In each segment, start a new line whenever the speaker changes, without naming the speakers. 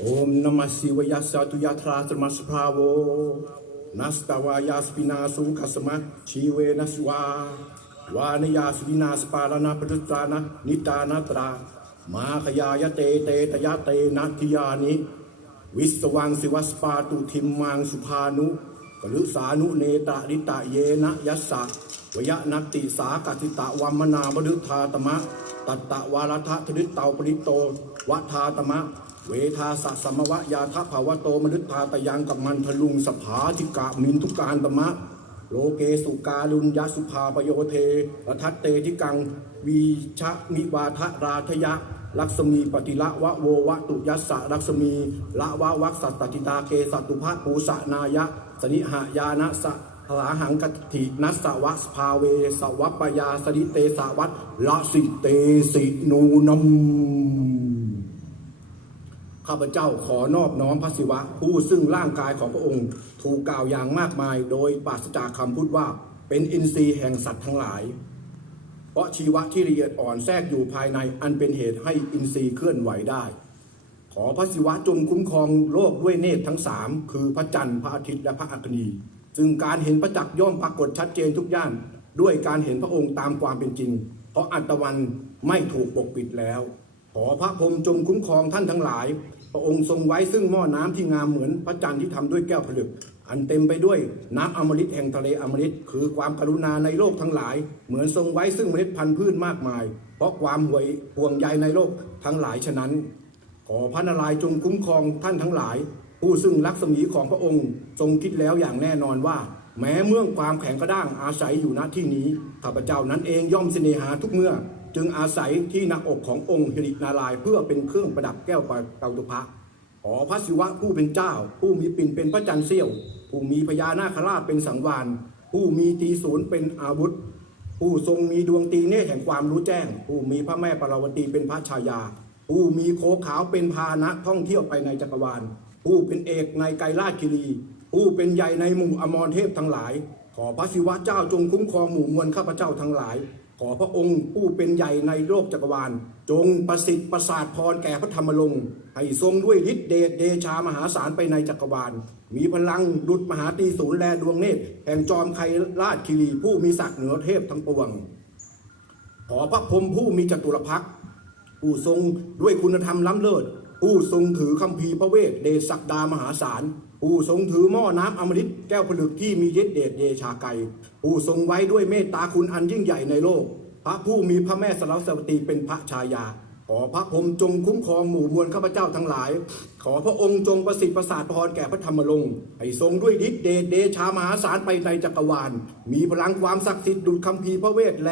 โอมนมัสสิวยาสาตุยาทราสมัสพาโวนัสตาวายาสปินาสุขัสมะชีเวนัสวาวานยาสปินาสปาลนาปตุตานะนิตานาตรา มาขยายเตเตตยะเตนาทิยานิวิสวังสิวัสปาตุทิมมังสุภานุกลุสานุเนตริตะเยนะยัสสะวยะนัตติสากติตะวัมมนามฤธาตมะ ตัตตะวาลทะทนิตเตาปริโตวัทาตมะ เวทาสะสมวะยาทะภาวะโตมฤธาตยังกับมันทะลุงสภาธิกะมินทุการตมะ โลเกสุกาลุญยสุภาปโยเทรทัตเตทิกัง วีชะมิวาทะราทยะ ลักษมีปฏิละวะโววะตุยัสสะลักษมี ละวะวักสัตตติตาเกสัตุภะปูสะนายะ สนิหายานะสะพลาหังกตินัสสะวะสภาเวสวัปยาสนิเตสาวัตละสิเตสินูนัม ข้าพเจ้าขอนอบน้อมพระศิวะ ผู้ซึ่งร่างกายของพระองค์ ถูกกล่าวอย่างมากมาย โดยปราศจากคำพูดว่าเป็นอินทรีย์แห่งสัตว์ทั้งหลาย เพราะชีวะที่ละเอียดอ่อนแทรกอยู่ภายในอันเป็นเหตุให้อินทรีย์เคลื่อนไหวได้ ขอพระศิวะจงคุ้มครองโลกด้วยเนตรทั้งสามคือพระจันทร์พระอาทิตย์และพระอัคนีซึ่งการเห็นประจักษ์ย่อมปรากฏชัดเจนทุกย่าน ด้วยการเห็นพระองค์ตามความเป็นจริง เพราะอัตวันไม่ถูกปกปิดแล้ว ขอพระพรหมจงคุ้มครองท่านทั้งหลาย ระองค์ทรงไว้ซึ่งหม้อน้ำที่งามเหมือนพระจันทร์ที่ทำด้วยแก้วผลึก อันเต็มไปด้วยน้ำอมฤตแห่งทะเลอมฤตคือความกรุณาในโลกทั้งหลาย เหมือนทรงไว้ซึ่งเมล็ดพันธุ์พืชมากมาย เพราะความห่วยห่วงใยในโลกทั้งหลายฉะนั้น ขอพระนารายณ์จงคุ้มครองท่านทั้งหลาย ผู้ซึ่งรักษมีของพระองค์ทรงคิดแล้วอย่างแน่นอนว่า แม้เมื่อความแข็งกระด้างอาศัยอยู่ณที่นี้ข้าพเจ้านั้นเองย่อมเสน่หาทุกเมื่อ จึงอาศัยที่หน้าอกขององค์หิรินารายเพื่อเป็นเครื่องประดับแก้วเปาตุภะขอพระศิวะผู้เป็นเจ้า ผู้มีปิ่นเป็นพระจันทร์เสี้ยว ผู้มีพญานาคราชเป็นสังวานผู้มีตีศูนย์เป็นอาวุธ ผู้ทรงมีดวงตีเนตแห่งความรู้แจ้ง ผู้มีพระแม่ปราวตีเป็นพระชายา ผู้มีโคขาวเป็นพานะท่องเที่ยวไปในจักรวาล ผู้เป็นเอกในไกรราชคิรีผู้เป็นใหญ่ในหมู่อมรเทพทั้งหลาย ขอพระศิวะเจ้าจงคุ้มครองหมู่มวลข้าพเจ้าทั้งหลาย ขอพระองค์ผู้เป็นใหญ่ในโลกจักรวาล จงประสิทธิ์ประสาทพรแก่พระธรรมลงให้ทรงด้วยฤทธิเดชเดชามหาศาลไปในจักรวาล มีพลังดุจมหาตีศูนย์แลดวงเนตรแห่งจอมไคราชคิรีผู้มีศักดิ์เหนือเทพทั้งปวง ขอพระพรมผู้มีจตุรพักผู้ทรงด้วยคุณธรรมล้ำเลิศผู้ทรงถือคัมภีร์พระเวทเดชศักดามหาศาล ผู้ทรงถือหม้อน้ำอมฤตแก้วผลึกที่มีฤทธิเดชเดชาไกผู้ทรงไว้ด้วยเมตตาคุณอันยิ่งใหญ่ในโลก พระผู้มีพระแม่สารสวตีเป็นพระชายา ขอพระพรมจงคุ้มครองหมู่มวลข้าพเจ้าทั้งหลาย ขอพระองค์จงประสิทธิ์ประสาทพรแก่พระธรรมลงค์ให้ทรงด้วยฤทธิเดชเดชามหาศาลไปในจักรวาล มีพลังความศักดิ์สิทธิ์ดุจคัมภีพระเวทแล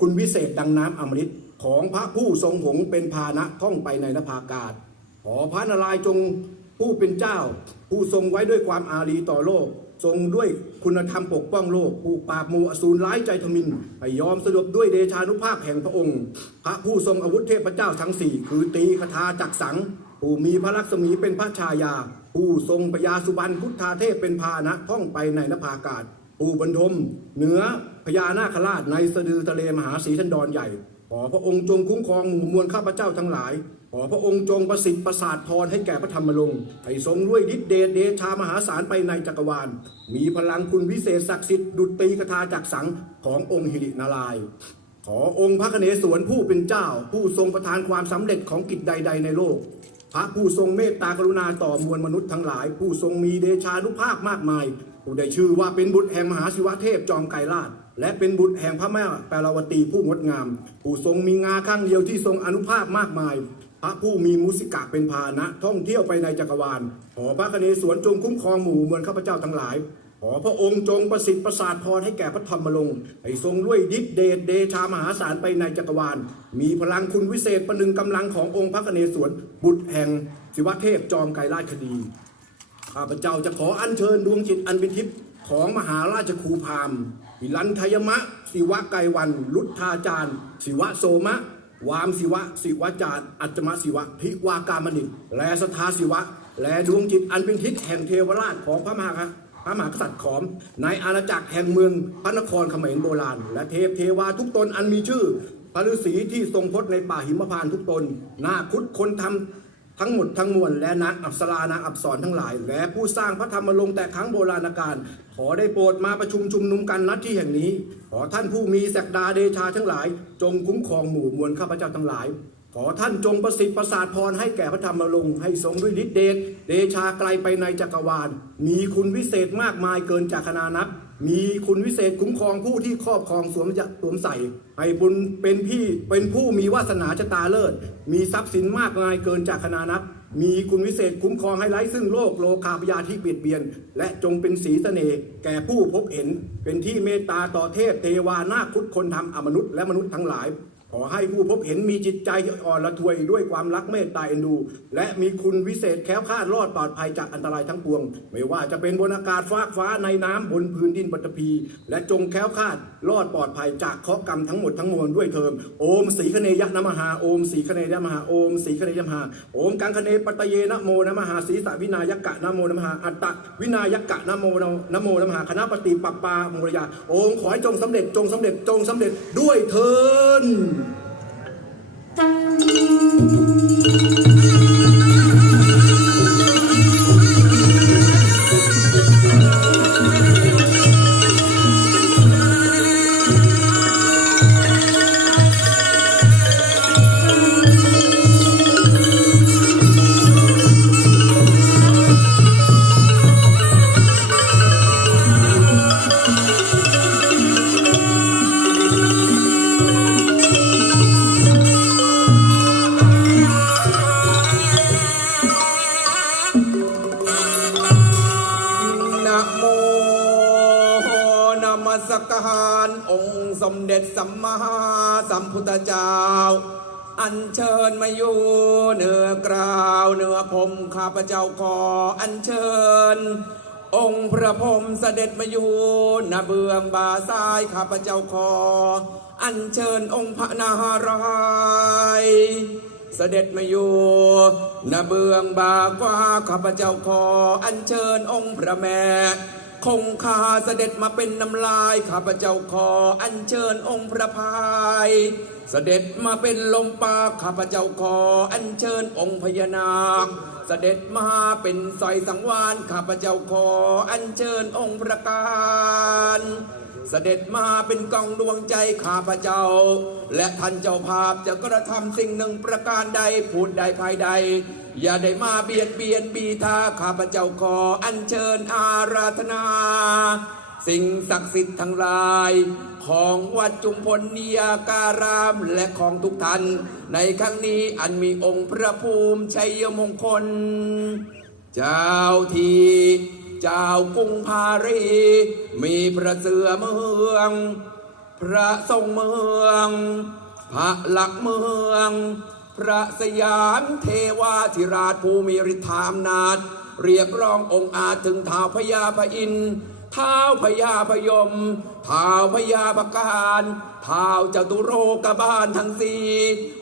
คุณวิเศษดังน้ำอมฤตของพระผู้ทรงหงส์เป็นพานะท่องไปในนภาอากาศ ขอพระนารายณ์จงผู้เป็นเจ้า ผู้ทรงไว้ด้วยความอารีต่อโลก ทรงด้วยคุณธรรมปกป้องโลก ผู้ปราบหมูอสูรร้ายใจทมินให้ยอมสยบด้วยเดชานุภาพแห่งพระองค์ พระผู้ทรงอาวุธเทพเจ้าทั้งสี่คือตีคาถาจักสัง ผู้มีพระลักษมีเป็นพระชายา ผู้ทรงพญาสุบรรณพุทธาเทพเป็นพาหนะท่องไปในนภาอากาศ ผู้บรรทม เหนือพญานาคราชในสะดือทะเลมหาสีชันดรใหญ่ ขอพระองค์จงคุ้มครองหมู่มวลข้าพเจ้าทั้งหลาย ขอพระองค์จงประสิทธิ์ประสาทพรให้แก่พระธรรมลงค์ให้ทรงด้วยฤทธิเดชเดชามหาศาลไปในจักรวาล มีพลังคุณวิเศษศักดิ์สิทธิ์ดุจตีคาถาจักสังขององค์หิรินารายณ์ขอองค์พระคเนศวรผู้เป็นเจ้า ผู้ทรงประทานความสำเร็จของกิจใด ๆ ในโลก พระผู้ทรงเมตตากรุณาต่อมวลมนุษย์ทั้งหลาย ผู้ทรงมีเดชานุภาพมากมาย ผู้ได้ชื่อว่าเป็นบุตรแห่งมหาศิวะเทพจอมไกรราช และเป็นบุตรแห่งพระแม่แปลวตีผู้งดงาม ผู้ทรงมีงาข้างเดียวที่ทรงอนุภาพมากมาย ระผู้มีมุสิกะเป็นพาหนะ ท่องเที่ยวไปในจักรวาล ขอพระคเนศวรจงคุ้มครองหมู่มวลข้าพเจ้าทั้งหลาย ขอพระองค์จงประสิทธิ์ประสาทพรให้แก่พระธรรมลงค์ให้ทรงด้วยฤทธิเดชเดชามหาศาลไปในจักรวาล มีพลังคุณวิเศษประหนึ่งกำลังขององค์พระคเนศวรบุตรแห่งศิวเทพจอมไกรราชคดี ข้าพเจ้าจะขออัญเชิญดวงจิตอันเป็นทิพย์ของมหาราชครูพราหมณ์วิลันทยมะ ศิวะไกรวัน ลุทธาจารย์ ศิวะโสมะ วามศิวะศิวะจาร์อัจจมศิวะทิวากามณิและสทาศิวะ และดวงจิตอันเป็นทิศแห่งเทวราชของพระมหาพระมหากษัตริย์ขอม ในอาณาจักรแห่งเมืองพระนครเขมรโบราณ และเทพเทวาทุกตนอันมีชื่อพระฤาษีที่ทรงพจน์ในป่าหิมพานต์ทุกตนนาคุดคนทำ ทั้งหมดทั้งมวลและนักอับสรานางอับสรทั้งหลาย และผู้สร้างพระธรรมลงแต่ครั้งโบราณกาลขอได้โปรดมาประชุมชุมนุมกันณที่แห่งนี้ ขอท่านผู้มีศักดาเดชาทั้งหลาย จงคุ้มครองหมู่มวลข้าพเจ้าทั้งหลาย ขอท่านจงประสิทธิ์ประสาทพรให้แก่พระธรรมลงให้ทรงด้วยฤทธิเดชเดชาไกลไปในจักรวาล มีคุณวิเศษมากมายเกินจากคณานับ มีคุณวิเศษคุ้มครองผู้ที่ครอบครองสวมจะสวมใส่ให้บุญเป็นพี่เป็นผู้มีวาสนาชะตาเลิศ มีทรัพย์สินมากมายเกินจากคณานับมีคุณวิเศษคุ้มครองให้ไร้ซึ่งโลกโลคาพยาที่เบียดเบียน และจงเป็นสีเสน่ห์แก่ผู้พบเห็น เป็นที่เมตตาต่อเทพเทวานาคุดคนทำอมนุษย์และมนุษย์ทั้งหลาย อให้ผู้พบเห็นมีจิตใจอ่อนละทวยด้วยความรักเมตตาเอ็นดู และมีคุณวิเศษแคล้วคลาดรอดปลอดภัยจากอันตรายทั้งปวง ไม่ว่าจะเป็นบนอากาศฟากฟ้าในน้ำบนพื้นดินปฐพี และจงแคล้วคลาดรอดปลอดภัยจากเคราะกรรมทั้งหมดทั้งมวลด้วยเทิมโอมสีคเนยะนมหาโอมสีคเนยะมหาโอมสีคเนยะมหาโอมกังคเนปตเยนะโมนะมหาสีสวินายกะนะโมนะมหาอัตตะวินายกะนะโมนะโมนะมหาคณะปฏิปปปาโมรยาโอมขอให้จงสำเร็จจงสำเร็จจงสำเร็จด้วยเทิน
น Thank you. สัมมาสัมพุทธเจ้า อัญเชิญมาอยู่เหนือกราวเหนือผมข้าพเจ้าขออัญเชิญ องค์พระพรหมเสด็จมาอยู่ณเบื้องบาซ้ายข้าพเจ้าขออัญเชิญองค์พระนารายณ์เสด็จมาอยู่ณเบื้องบากว่าข้าพเจ้าขออัญเชิญองค์พระแม่ คงคาเสด็จมาเป็นน้ำลายข้าพเจ้าขออัญเชิญองค์พระพายเสด็จมาเป็นลมปากข้าพเจ้าขออัญเชิญองค์พญานาค เสด็จมาเป็นสอยสังวานข้าพเจ้าขออัญเชิญองค์พระการ เสด็จมาเป็นกองดวงใจข้าพเจ้า และท่านเจ้าภาพจะกระทำสิ่งหนึ่งประการใดพูดใดภายใด อย่าได้มาเบียดเบียนบีทาข้าพเจ้าขออัญเชิญอาราธนา สิ่งศักดิ์สิทธิ์ทั้งหลาย ของวัดจุมพลนิยการามและของทุกท่าน ในครั้งนี้อันมีองค์พระภูมิชัยมงคล เจ้าที เจ้ากรุงพารี มีพระเสือเมือง พระทรงเมือง พระหลักเมือง พระสยามเทวาธิราชภูมิฤทธามนาจเรียกร้ององค์อาจถึงท้าวพญาพอินท์ท้าวพญาพยมท้าวพญาปการท้าวจตุโรกบาลทั้งสี่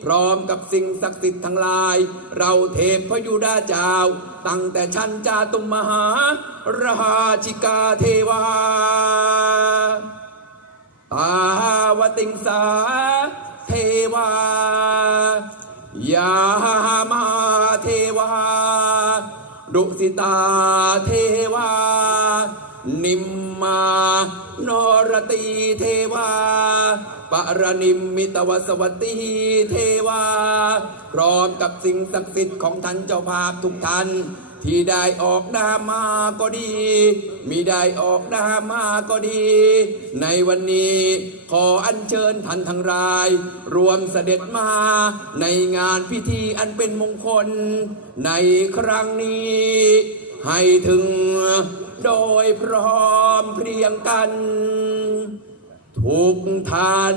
พร้อมกับสิ่งศักดิ์สิทธิ์ทั้งหลาย เราเทพพยุดาเจ้า ตั้งแต่ชั้นจาตุมมหา ราชิกาเทวาตาวติงสาเทวายามาเทวาดุสิตาเทวา นิมมานรตีเทวาปรนิมมิตวสวัตตีเทวา พร้อมกับสิ่งศักดิ์สิทธิ์ของท่านเจ้าภาพทุกท่าน ที่ได้ออกนามาก็ดี มีได้ออกนามาก็ดี ในวันนี้ขออัญเชิญท่านทั้งหลาย รวมเสด็จมาในงานพิธีอันเป็นมงคล ในครั้งนี้ ให้ถึงโดยพร้อมเพรียงกัน ทุกท่าน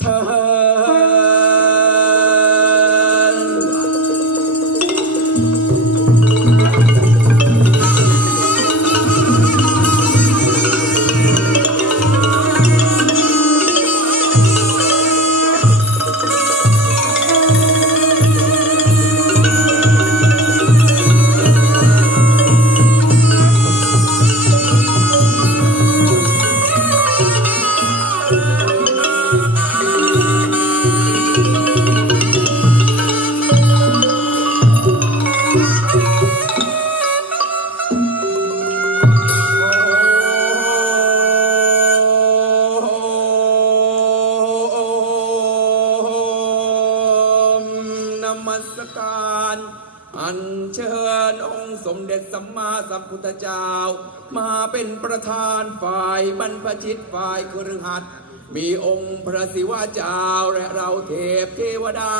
เธอ พุทธเจ้า มาเป็นประธานฝ่ายบรรพชิตฝ่ายครือขัดมีองค์พระศิวะเจ้าและเราเทพเทวดา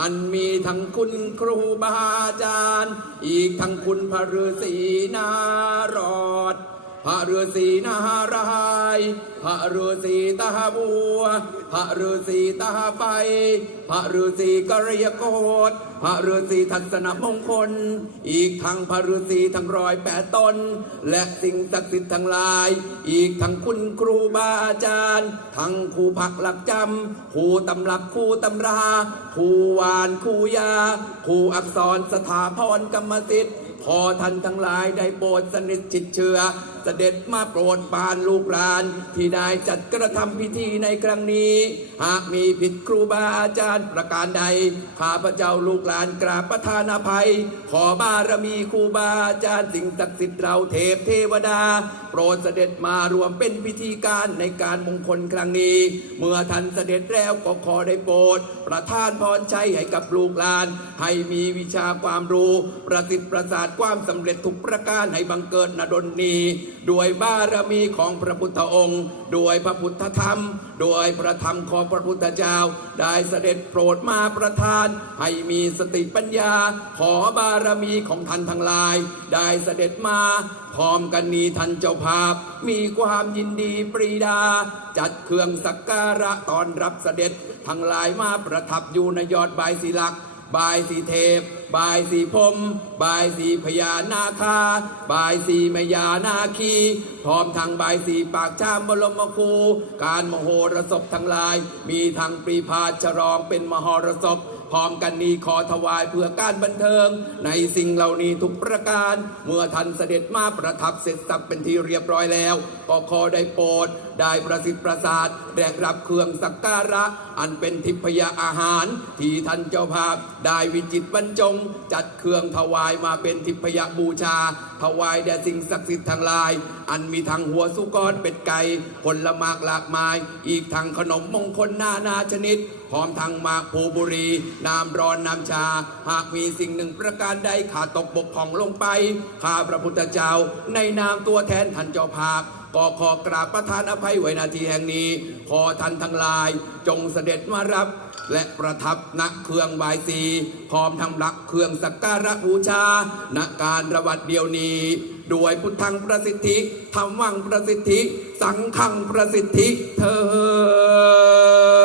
อันมีทั้งคุณครูบาอาจารย์ อีกทั้งคุณพระฤาษีนารอด พระฤาษีนารายพระฤาษีตาบัวพระฤาษีตาไฟพระฤาษีกรยโกฏพระฤาษีทัศนมงคล อีกทั้งพระฤาษีทั้งร้อยแปดตน และสิ่งศักดิ์สิทธิ์ทั้งหลาย อีกทั้งคุณครูบาอาจารย์ ทั้งครูผักหลักจำครูตำรับครูตำราครูวานครูยาครูอักษรสถาพรกรรมสิทธิ์ขอท่านทั้งหลายได้โปรดสนิทจิตเชื่อเสด็จมาโปรดปานลูกหลาน ที่ได้จัดกระทำพิธีในครั้งนี้ หากมีผิดครูบาอาจารย์ประการใด ข้าพเจ้าลูกหลานกราบประทานอภัย ขอบารมีครูบาอาจารย์สิ่งศักดิ์สิทธิ์เราเทพเทวดา โปรดเสด็จมารวมเป็นพิธีการในการมงคลครั้งนี้ เมื่อท่านเสด็จแล้วก็ขอได้โปรด ประทานพรชัยให้กับลูกหลาน ให้มีวิชาความรู้ ประสิทธิ์ประสาทความสำเร็จทุกประการให้บังเกิดนดลนี ด้วยบารมีของพระพุทธองค์ด้วยพระพุทธธรรมด้วยพระธรรมของพระพุทธเจ้า ได้เสด็จโปรดมาประทาน ให้มีสติปัญญา ขอบารมีของท่านทั้งหลาย ได้เสด็จมาพร้อมกันนี้ท่านเจ้าภาพ มีความยินดีปรีดา จัดเครื่องสักการะตอนรับเสด็จทั้งหลายมาประทับอยู่ในยอดใบศิลักษ์ บายสีเทพ บายสีพรมบายสีพญานาคา บายสีมยานาคี พร้อมทางบายสีปากชามบรมครูการมโหรสพทั้งหลาย มีทางปรีพาชรองเป็นมหรสพพร้อมกันนี้ขอถวายเพื่อการบันเทิง ในสิ่งเหล่านี้ทุกประการ เมื่อท่านเสด็จมาประทับเสร็จสับเป็นที่เรียบร้อยแล้ว ก็ขอได้โปรด ได้ประสิทธิ์ประสาทแดกรับเครื่องสักการะ อันเป็นทิพยอาหาร ที่ท่านเจ้าภาพ ได้วิจิตบรรจง จัดเครื่องถวายมาเป็นทิพยบูชา ถวายแด่สิ่งศักดิ์สิทธิ์ทั้งหลาย อันมีทั้งหัวสุกรเป็ดไก่ผลหมากหลากไม้อีกทั้งขนมมงคลนานาชนิดพร้อมทั้งหมากภูบุรี น้ำร้อนน้ำชา หากมีสิ่งหนึ่งประการใดขาดตกบกพร่องลงไป ข้าพระพุทธเจ้าในนามตัวแทนท่านเจ้าภาพ ก็ขอกราบประทานอภัยไว้นาทีแห่งนี้ ขอท่านทั้งหลาย จงเสด็จมารับ และประทับณเครื่องบายสีพร้อมทั้งรักเครื่องสักการะบูชาณการระวัดเดียวนี้ด้วยพุทธังประสิทธิธรรมังประสิทธิ สังฆังประสิทธิเธอ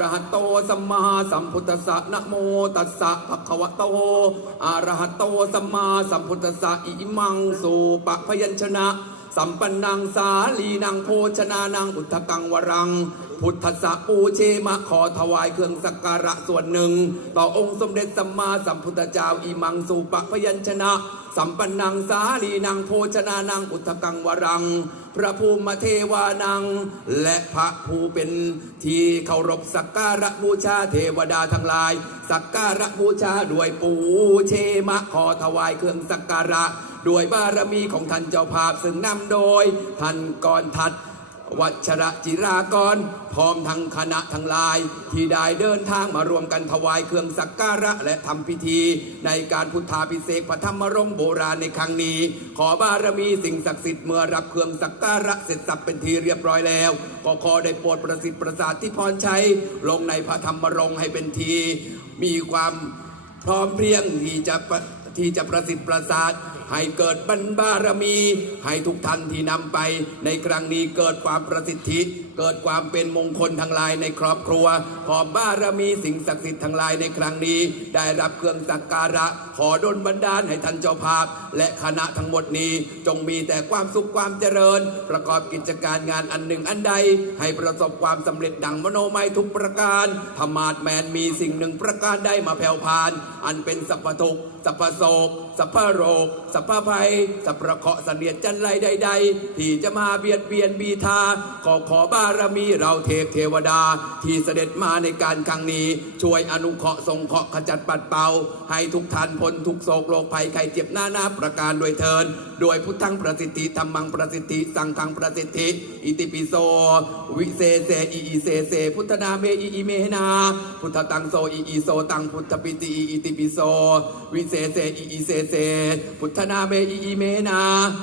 ระหะโตสัมมาสัมพุทธัสสะนะโมตัสสะภะคะวะโตอะระหะโตสัมมาสัมพุทธัสสะอิมังสุปะพยัญชนะ สัมปันนังสาลีนางโภชนานังอุทธกังวรัง พุทธสสะปูเชมะขอถวายเครื่องสักการะส่วนหนึ่ง ต่อองค์สมเด็จสัมมาสัมพุทธเจ้าอิมังสุปะพยัญชนะ สัมปันนังสาลีนังโภชนานังอุทธกังวรัง พระภูมิเทวานัง และพระผู้เป็นที่เคารพสักการะบูชาเทวดาทั้งหลาย สักการะบูชาด้วยปูเชมะขอถวายเครื่องสักการะ ด้วยบารมีของท่านเจ้าภาพซึ่งนำโดยท่านกรทัด วัชระจิรากร พร้อมทั้งคณะทั้งหลาย ที่ได้เดินทางมารวมกันถวายเครื่องสักการะและทำพิธี ในการพุทธาพิเศษพระธรรมรงค์โบราณในครั้งนี้ ขอบารมีสิ่งศักดิ์สิทธิ์เมื่อรับเครื่องสักการะเสร็จสับเป็นทีเรียบร้อยแล้วก็ขอได้โปรดประสิทธิ์ประสาทที่พรชัยลงในพระธรรมรงค์ให้เป็นที มีความพร้อมเพรียงที่จะที่จะประสิทธิ์ประสาท ให้เกิดบรรบารมี ให้ทุกท่านที่นำไปในครั้งนี้เกิดความประสิทธิเกิดความเป็นมงคลทั้งหลายในครอบครัว ขอบารมีสิ่งศักดิ์สิทธิ์ทั้งหลายในครั้งนี้ ได้รับเครื่องสักการะ ขอดลบันดาลให้ท่านเจ้าภาพ และคณะทั้งหมดนี้ จงมีแต่ความสุขความเจริญ ประกอบกิจการงานอันหนึ่งอันใด ให้ประสบความสำเร็จดังมโนไมยทุกประการธรรมาดแมนมีสิ่งหนึ่งประการได้มาแผ่วพาน อันเป็นสัพพทุกสัพพโศกสัพพโรค สัพพภัย สัพพะเคาะเสนียดจันไรใด ๆ ที่จะมาเบียดเบียนบีทาขอขอบาารมีเราเทพเทวดา ที่เสด็จมาในการครั้งนี้ ช่วยอนุเคราะห์ทรงเคราะห์ขจัดปัดเป่า ให้ทุกท่านพ้นทุกโศกโรคภัยไข้เจ็บหน้าหน้าประการโดยเทินด้วยพุทธังประสิทธิธรรมังประสิทธิ สังฆังประสิทธิ อิติปิโสวิเศษเสอีอีเสเส พุทธนาเมอีอีเมนา พุทธตังโสอีอีโสตังพุทธปิติอีอิติปิโสวิเศษเสอีอีเสเส พุทธนาเมอีอีเมนา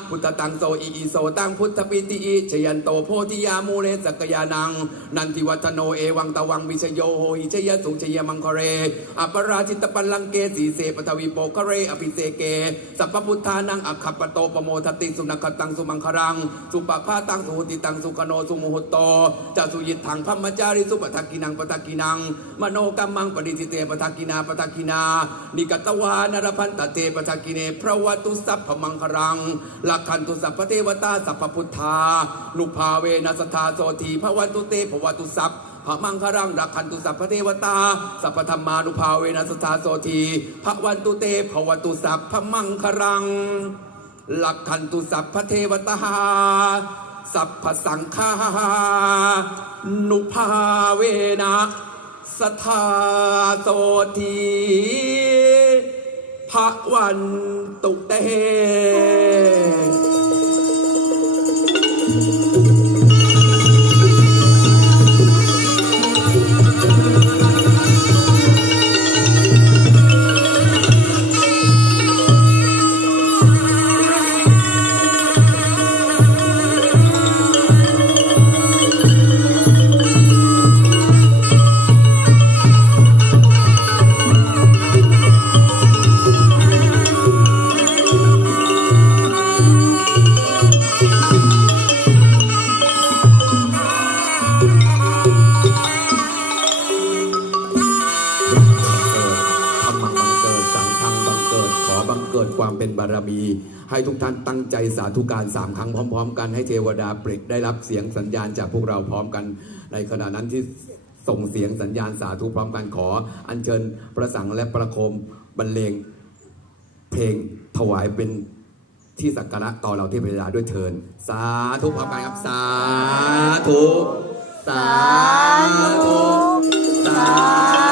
พุทธตังโสอีอีโสตังพุทธปิติอิชยันโตโพธิยามูเลสกยานัง นันทิวัฒโนเอวังตะวังวิชโยโหหิชยสุชยมังคเร อัปราชิตปัลลังเกสีเสปทวีโปคะเร อภิเสเก สัพพุทธานังอัคคปโตปโมทติสุนัขตังสุมังครัง สุปภาตังสุหุติตังสุขโนสุมุหุตโตจะสุยิตถังพัมมจาริสุปทักกินังปทักกินัง มโนกัมมังปฏิทิเตปทักกินาปทักกินา นิกตวานรพันตเตปทักกิเนพระวัตุสัพพมังครังลักขันตุสัพพเทวตาสัพพุทธานุภาเวนัสทธาโสทีพระวันตุเตพระวัตุสัพพระมังครังรักขันตุสัพพเทวตา สัพพธรรมานุภาเวนัสธาโสทีพระวันตุเตพระวันตุสัพพมังครังรักขันตุสัพพเทวตาสัพพสังฆานุภาเวนะสทธาโสทีพระวันตุเต
ให้ทุกท่านตั้งใจสาธุการสามครั้งพร้อม ๆ กันให้เทวดาปรตได้รับเสียงสัญญาณจากพวกเราพร้อมกัน ในขณะนั้นที่ส่งเสียงสัญญาณสาธุพร้อมกันขอ อัญเชิญประสังและประโคมบรรเลงเพลงถวายเป็นที่สักการะต่อเราเทพดาด้วยเทินสาธุพร้อมกันครับสาธุ สาธุ สาธุ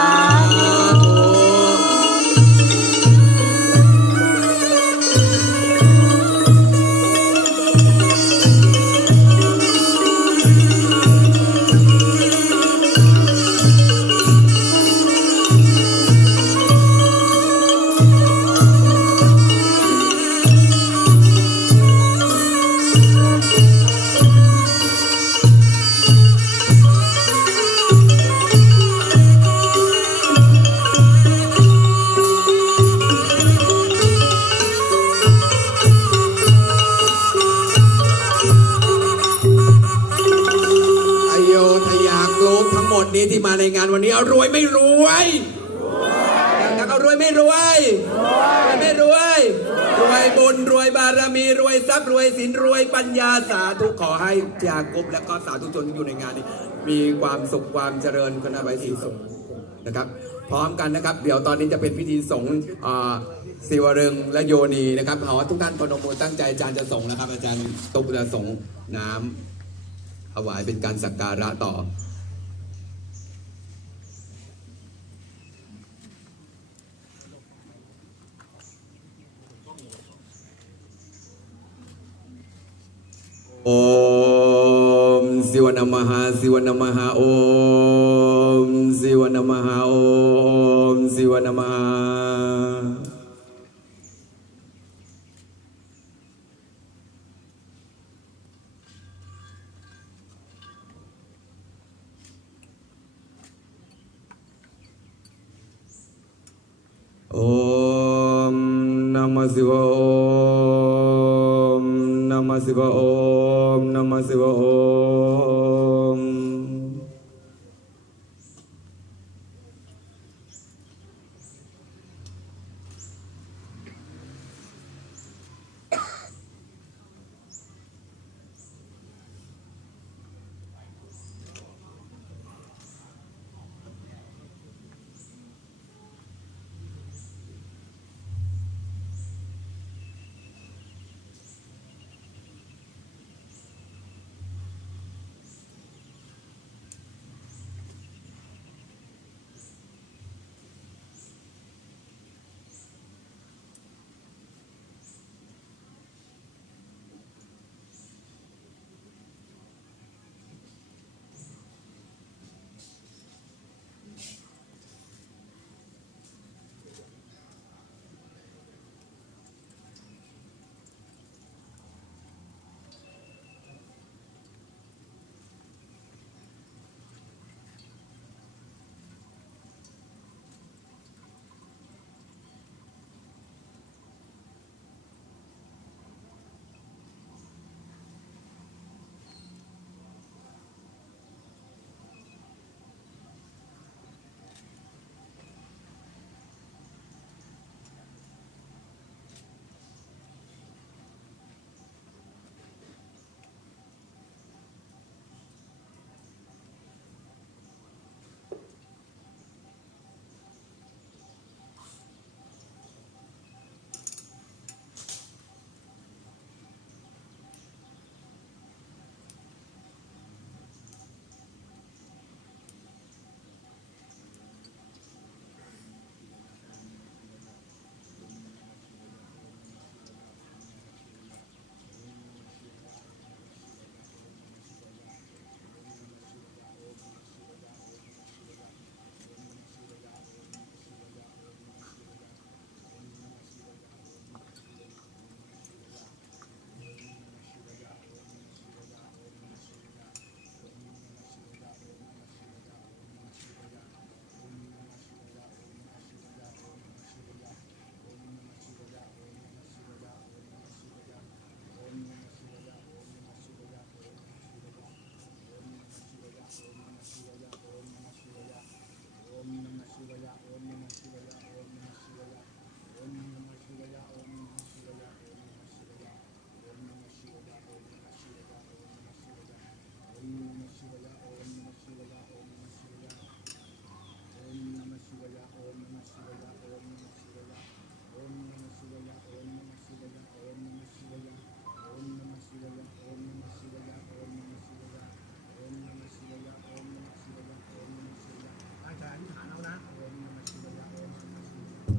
บุญรวยบารมีรวยทรัพย์รวยสินรวยปัญญาสาธุขอให้ยาคุปและก็สาธุชนที่อยู่ในงานนี้ มีความสุขความเจริญคณะไว้สีสุขนะครับ พร้อมกันนะครับ เดี๋ยวตอนนี้จะเป็นพิธีสงฆ์ศิวรึงและโยนีนะครับขอทุกท่านพนมมือตั้งใจอาจารย์จะส่งนะครับ อาจารย์ตุกจะส่งน้ำถวายเป็นการสักการะต่อ โอมสิวนามหาสิวนามหาโอมสิวนามหาโอมสิวนามหาโอมนามาสิวะโอมนามาสิวะโอ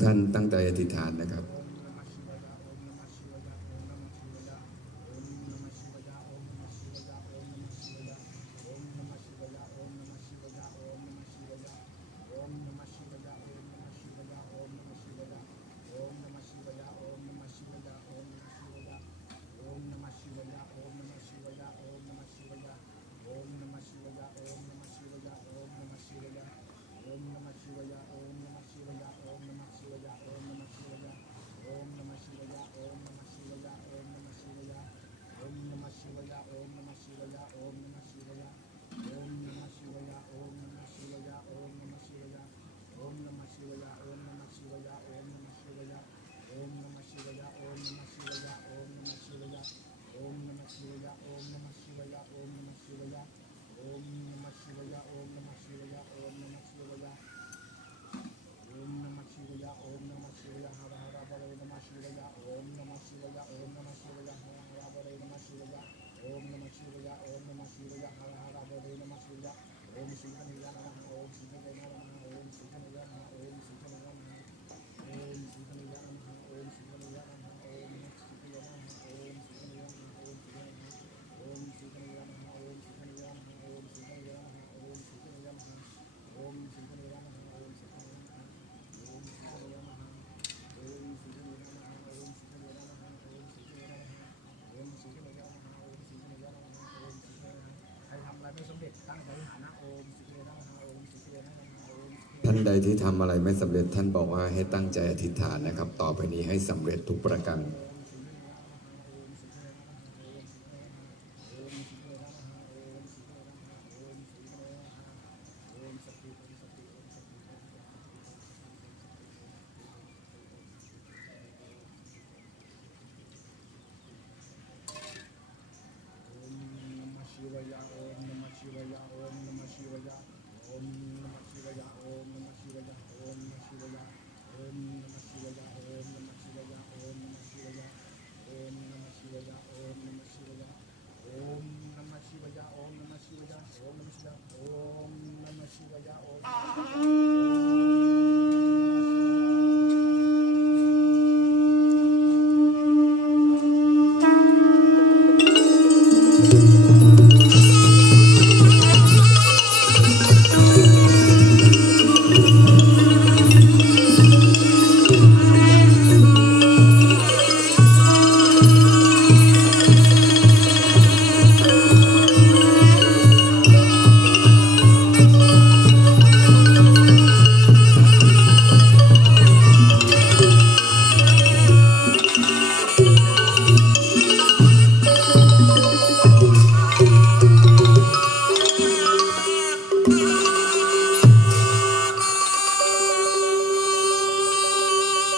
ท่านตั้งใจอธิษฐานนะครับ ท่านใดที่ทำอะไรไม่สำเร็จท่านบอกว่าให้ตั้งใจอธิษฐานนะครับ ต่อไปนี้ให้สำเร็จทุกประการ